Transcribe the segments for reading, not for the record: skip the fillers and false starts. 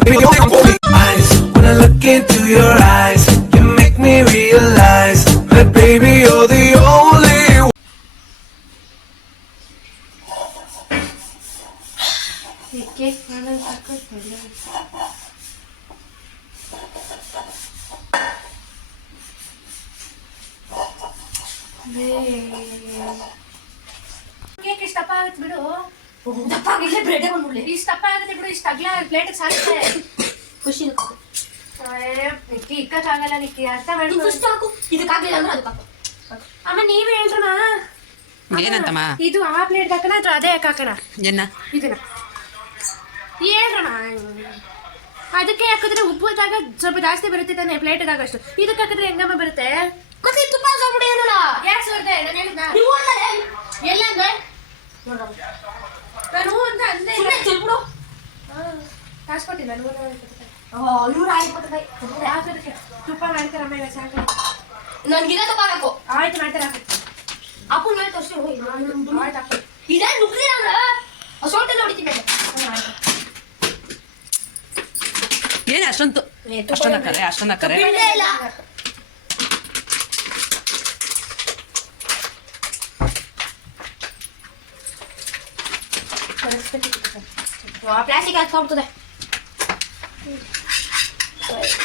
Eyes, when I look into your eyes, you make me realize that baby you're the only one. Cake ಇಷ್ಟಪ್ಪ ಆಗುತ್ತೆ ಬಿಡು. ದಪ್ಪ ಆಗಿಲ್ಲ bread ಬಂದ್ಬಿಡ್ಲಿ. ಇಷ್ಟಪ್ಪ ಆಗುತ್ತೆ ಬಿಡು, ಇಷ್ಟ ಅಗ್ಲ ಪ್ಲೇಟ್ ಸಾಕುತ್ತೆ. ಖುಷಿ ನಿಕ್ಕಿ ಇಕ್ಕಕ್ಕಾಗಲ್ಲ, ನಿಕ್ಕಿ ಅರ್ಥ ಮಾಡ್ಕೊ. ಫಸ್ಟ್ ಹಾಕು, ಇದಕ್ಕಾಗಲಿಲ್ಲ ಅಂದ್ರೆ ಅದಕ್ಕೆ ಹಾಕು. ಅಮ್ಮ ನೀವೇ ಹೇಳ್ರಮ್ಮ, ಏನಂತಮ್ಮ? ಇದು ಆ ಪ್ಲೇಟ್ ಹಾಕೋಣ ಅಥವಾ ಅದೇ ಹಾಕೋಣ? ಏನ ಇದನ್ನ ಹೇಳ್ರಣ. ಅದಕ್ಕೆ ಹಾಕಿದ್ರೆ ಉಪ್ಪುದಾಗ ಸ್ವಲ್ಪ ಜಾಸ್ತಿ ಬರುತ್ತೆ ತಾನೆ, ಪ್ಲೇಟ್ದಾಗ ಅಷ್ಟು. ಇದಕ್ಕೆ ಹಾಕಿದ್ರೆ ಹೆಂಗಮ್ಮ ಬರುತ್ತೆ? ಮತ್ತೆ ತುಪ್ಪ ಹಾಕ್ಬಿಡಿ ಏನಲ್ಲ. ಯಾಕೆ ಸೋರ್ದೆ? ನಾನು ಹೇಳಿದ್ನ ನೀವು ಅಲ್ಲೇ ಎಲ್ಲಂದ್ರೆ ನೋಡಮ್ಮ, ನಾನು ಅಂತ ಅಂದೆ. ಸುಮ್ಮನೆ ತಿಳ್ಬಿಡು. ಕಾಸು ಕೊಟ್ಟಿಲ್ಲ ₹150. ಹಾಕೋದಕ್ಕೆ ತುಪ್ಪ ಮಾಡ್ತಾರಮ್ಮ, ಇವಾಗ ಸಾಕು. ನನ್ಗಿಲ್ಲ ತುಪ್ಪ ಹಾಕು. ಆಯ್ತು ಮಾಡ್ತಾರೆ. ಹಾಕು ಮೇಲೆ ತೋರಿಸಿ. ಆಯ್ತು ಹಾಕಿ. ಇದೇ ನುಗ್ಗಿದ್ರೆ ಅಂದ್ರೆ ಸೋಟೆ ನೋಡಿತೀನಿ. ಏನ್ ಅಷ್ಟೊಂದು ಅಷ್ಟೊಂದು ಹಾಕರೆ ಬಿಡೇ ಇಲ್ಲ. ಪ್ಲಾಸ್ಟಿಕ್ ಹಾಕ್ಬಿಡ್ತದೆ.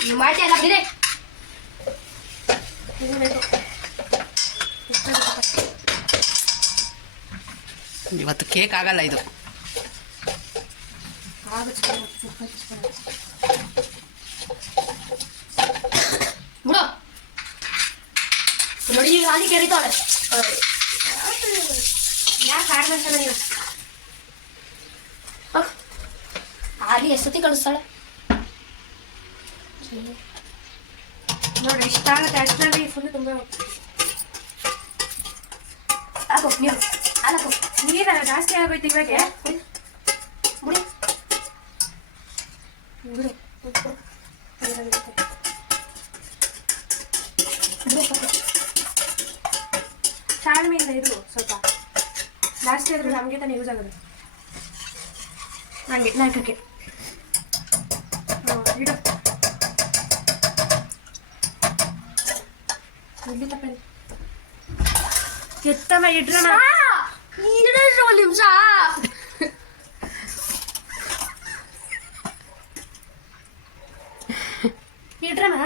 ನೀವು ಮಾಡ್ತೀಯಲ್ಲ ಬಿಡಿ. ಇವತ್ತು ಕೇಕ್ ಆಗಲ್ಲ ಇದು. ಬಿಡು ನೋಡಿ, ಹಾಗೆ ಕೆರಿತಾಳೆ. ಯಾಕೆ ಆಡ್ಬೇಕಲ್ಲ ನೀವು? ಅಲ್ಲಿ ಎಷ್ಟೊತ್ತಿ ಕಳಿಸ್ತಾಳೆ ನೋಡಿ, ಇಷ್ಟ ಆಗುತ್ತೆ ಅಷ್ಟರಲ್ಲಿ ಫುಲ್ ತುಂಬ ಹಾಕು ನೀರು. ಹಾಕು ನೀರೆಲ್ಲ ಜಾಸ್ತಿ ಆಗೋಯ್ತು ಇವಾಗ. ಬಿಡಿ. ಬಿಡು ಉಪ್ಪು ತಾಳ್ಮೆಯಿಂದ ಇರು, ಸ್ವಲ್ಪ ಜಾಸ್ತಿ ಆದರೂ ನಮಗೆ ತಾನೇ ಯೂಸ್ ಆಗೋದು. ಹಂಗೆ ನಾಲ್ಕಕ್ಕೆ ಇಡು. ಇಲ್ಲಿ ತಪ್ಪಲಿ ಎತ್ತಮ್ಮ ಇಡ್ರಮ್ಮ. ಒಂದು ನಿಮಿಷ. ಇಡ್ರಮ್ಮ,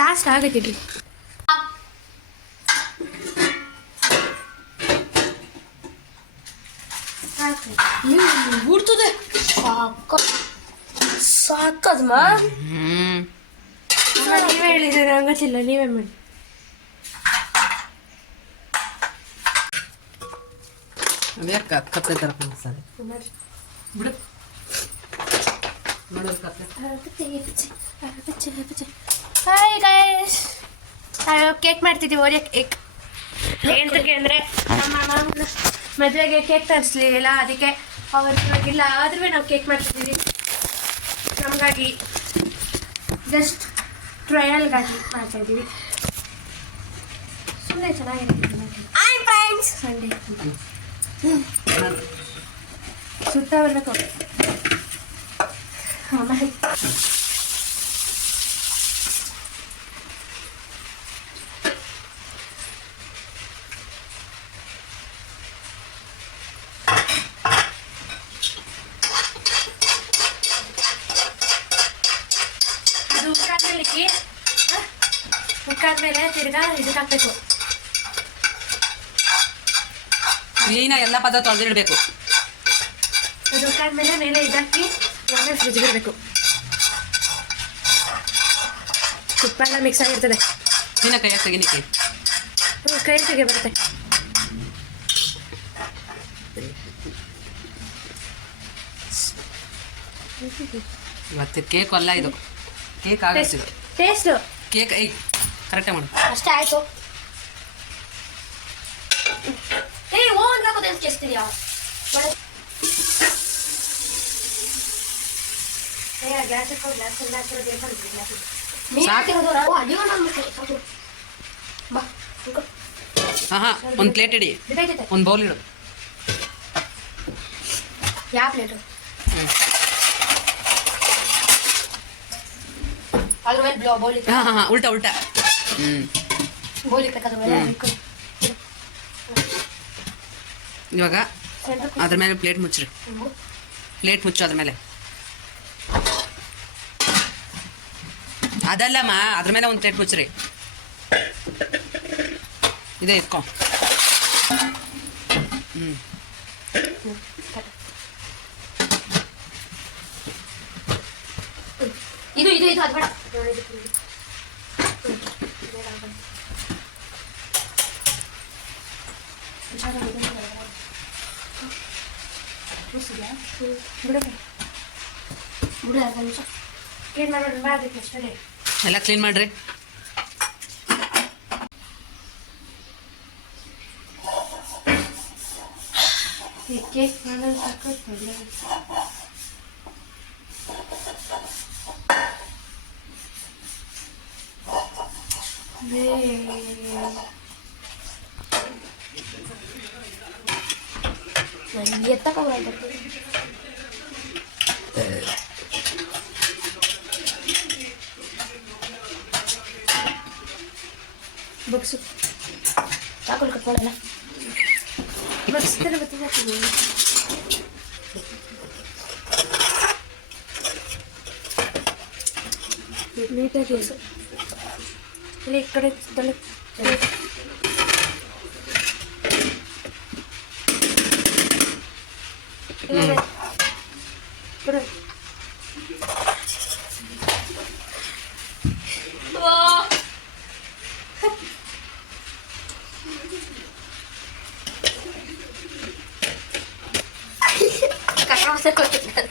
ಲಾಸ್ಟ್ ಆಗತ್ತೆ ಇಡ್ರಿ. ಬಿಡ್ತದೆ ಸಾಕದ್ಮ. ನೀವೇ ಹೇಳಿದ್ರೆ ಹಂಗತ್ತಿಲ್ಲ, ನೀವೇ ಮಾಡಿ. ಕತ್ಲೆ ತರ ಕಾಣಿಸ್ತದೆ ಬಿಡು. ಹಾಯ್ ಗೈಸ್, ಕೇಕ್ ಮಾಡ್ತಿದ್ದೀವಿ. ಓರಿಯೋ ಕೇಕ್ ಹೇಳ್ತಕ್ಕೆ ಅಂದರೆ ನಮ್ಮ ಮಾಮನ ಮದುವೆಗೆ ಕೇಕ್ ತರಿಸ್ಲಿಲ್ಲ, ಅದಕ್ಕೆ ಅವರಿಲ್ಲ. ಆದ್ರೂ ನಾವು ಕೇಕ್ ಮಾಡ್ತಿದ್ದೀವಿ ನಮಗಾಗಿ, ಜಸ್ಟ್ ಟ್ರಯಲ್ಗಾಗಿ ಮಾಡ್ತಾಯಿದ್ದೀವಿ. ಸುಮ್ಮನೆ ಚೆನ್ನಾಗಿರ್ತೀವಿ. Hi friends. ಸಂಡೇ ಸುತ್ತ ಬರಬೇಕು. ಅದು ಉಕ್ಕಾದ್ಮೇಲೆ ಉಕ್ಕಾದ್ಮೇಲೆ ತಿರ್ಗಾ ಇದಕ್ಕೆ ಹಾಕ್ಬೇಕು. ಕ್ಲೀನಾಗಿ ಎಲ್ಲ ಪದಾರ್ಥ ತೊಳೆದಿಡಬೇಕು. ಅದು ಉಕ್ಕಾದ್ಮೇಲೆ ಮೇಲೆ ಇದಾಕಿ ಆಮೇಲೆ ಫ್ರಿಜ್ಗೆ ಇಡಬೇಕು. ತುಪ್ಪ ಎಲ್ಲ ಮಿಕ್ಸ್ ಆಗಿರ್ತದೆ. ನೀನ ಕೈ ತೆಗಿನಿಕ್ಕೆ ಕೈ ತೆಗೆ ಬರುತ್ತೆ. ಇವತ್ತು ಕೇಕ್ ಅಲ್ಲ, ಇದು ಕೇಕ್ ಆಗುತ್ತೆ. ಟೇಸ್ಟು ಕೇಕ್ ಐ ಕರೆಕ್ಟಾಗಿ ಮಾಡು. ಅಷ್ಟೇ ಆಯ್ತು. ಓವನ್ ಹಾಕೋದು ಅಂತ ಕೇಳಿಸ್ತಿದ್ಯಾ? ಗ್ಯಾಸ್ ಇಟ್ಕೊಂಡು ಗ್ಯಾಸ್ ಎಲ್ಲ ಹಾಕಿರೋದು ಏನು ಮಾಡ್ತೀವಿ? ಹಾಂ ಒಂದು ಪ್ಲೇಟ್ ಇಡಿ, ಒಂದು ಬೌಲ್ ಇಡು. ಯಾವ ಪ್ಲೇಟು? ಅದ್ರ ಮೇಲೆ ಬೋಳಿ ಹಾಂ ಉಲ್ಟಾ ಉಲ್ಟಾ. ಬೋಳಿ ಬೇಕಾದ್ರ ಮೇಲೆ ಇವಾಗ ಅದ್ರ ಮೇಲೆ ಪ್ಲೇಟ್ ಮುಚ್ಚ್ರಿ. ಪ್ಲೇಟ್ ಮುಚ್ಚು ಅದ್ರ ಮೇಲೆ. ಅದಲ್ಲಮ್ಮ, ಅದ್ರ ಮೇಲೆ ಒಂದು ಪ್ಲೇಟ್ ಮುಚ್ಚ್ರಿ. ಇದೇ ಇಟ್ಕೊ. ಇದು ಇದು ಇದು ಅದು ಬೇಡ. ಬಿಡು 2 ನಿಮಿಷ. ಕ್ಲೀನ್ ಮಾಡೋಣ ಬಾ, ಅದಕ್ಕೆ ಅಷ್ಟೇ. ಎಲ್ಲ ಕ್ಲೀನ್ ಮಾಡ್ರಿ. ಕೇಕ್ ಮಾಡೋದು ಸಾಕಾಗ್ತದೆ. ಎತ್ತಕೊಂಡ್ ಬಗ್ಸು ಚಾಕುಲ್ ಕಟ್ಕೊಳ್ಳಲ್ಲ. ಬಗ್ಸ್ತಾರೆ ಬರ್ತಿದೆ. ನೀಟಾಗಿ ಇಲ್ಲಿ ಈ ಕಡೆ ತಲೆ ಕೊಡು. ಕಷ್ಟ ಕೊಟ್ಟಿದ್ದಾರೆ.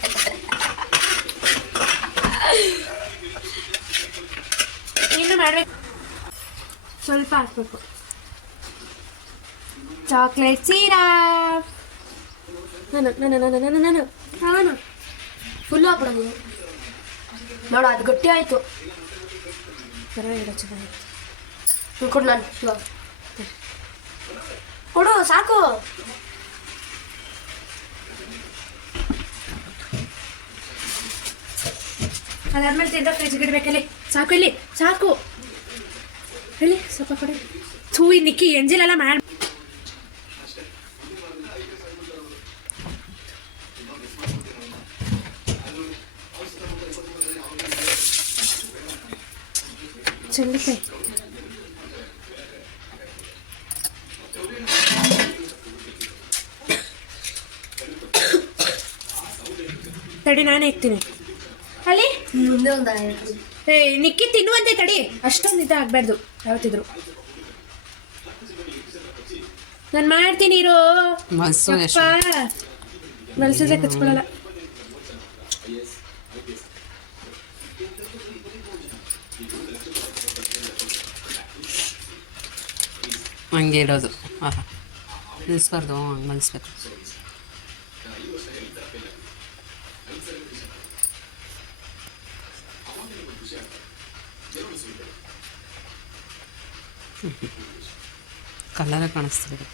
ಇನ್ನು ಮಾಡ್ಬೇಕು, ಸ್ವಲ್ಪ ಹಾಕ್ಬೇಕು. ಚಾಕ್ಲೇಟ್ ಸಿರಪ್ ನಾನು ಫುಲ್ ಹಾಕ್ಬಿಡೋದು. ನೋಡು ಅದು ಗಟ್ಟಿ ಆಯಿತು. ಪರವಾಗಿಲ್ಲ, ಚೆನ್ನಾಗಿತ್ತು. ಕೊಡು, ನಾನು ಇವಾಗ ಕೊಡು ಸಾಕು. ಅದಾದ್ಮೇಲೆ ತಿಂದ ಫ್ರಿಜ್ಗೆ ಇಡ್ಬೇಕಲ್ಲಿ. ಸಾಕು, ಇಲ್ಲಿ ಸಾಕು. ಹೇಳಿ ಸ್ವಲ್ಪ ಕೊಡಿ. ಥೂ, ಈ ನಿಕ್ಕಿ ಎಂಜಿಲೆಲ್ಲ ಮಾಡಿ. ಚೆಲ್ಲಿಕಾಯಿ ತಡಿ, ನಾನೇ ಇಕ್ತೀನಿ ಅಲ್ಲಿ. ಮುಂದೆ ಒಂದು ಏ ನಿಕ್ಕಿ ತಿನ್ನುವಂತೆ ತಡಿ, ಅಷ್ಟೊಂದು ಇದಾಗಬಾರ್ದು ಯಾವತ್ತಿದ್ರು. ನಾನು ಮಾಡ್ತೀನಿ ಇರೋ. ಮಲ್ಸಿದ್ರೆ ಕಚ್ಕೊಳ್ಳಲ್ಲ. ಹಂಗೆ ಇಡೋದು. ಆಹಾ, ನಿಲ್ಲಿಸ್ಬಾರ್ದು, ಹಂಗೆ ಮಲಿಸ್ಬೇಕು. ಕಲರೇ ಕಾಣಿಸ್ತಿದೆ.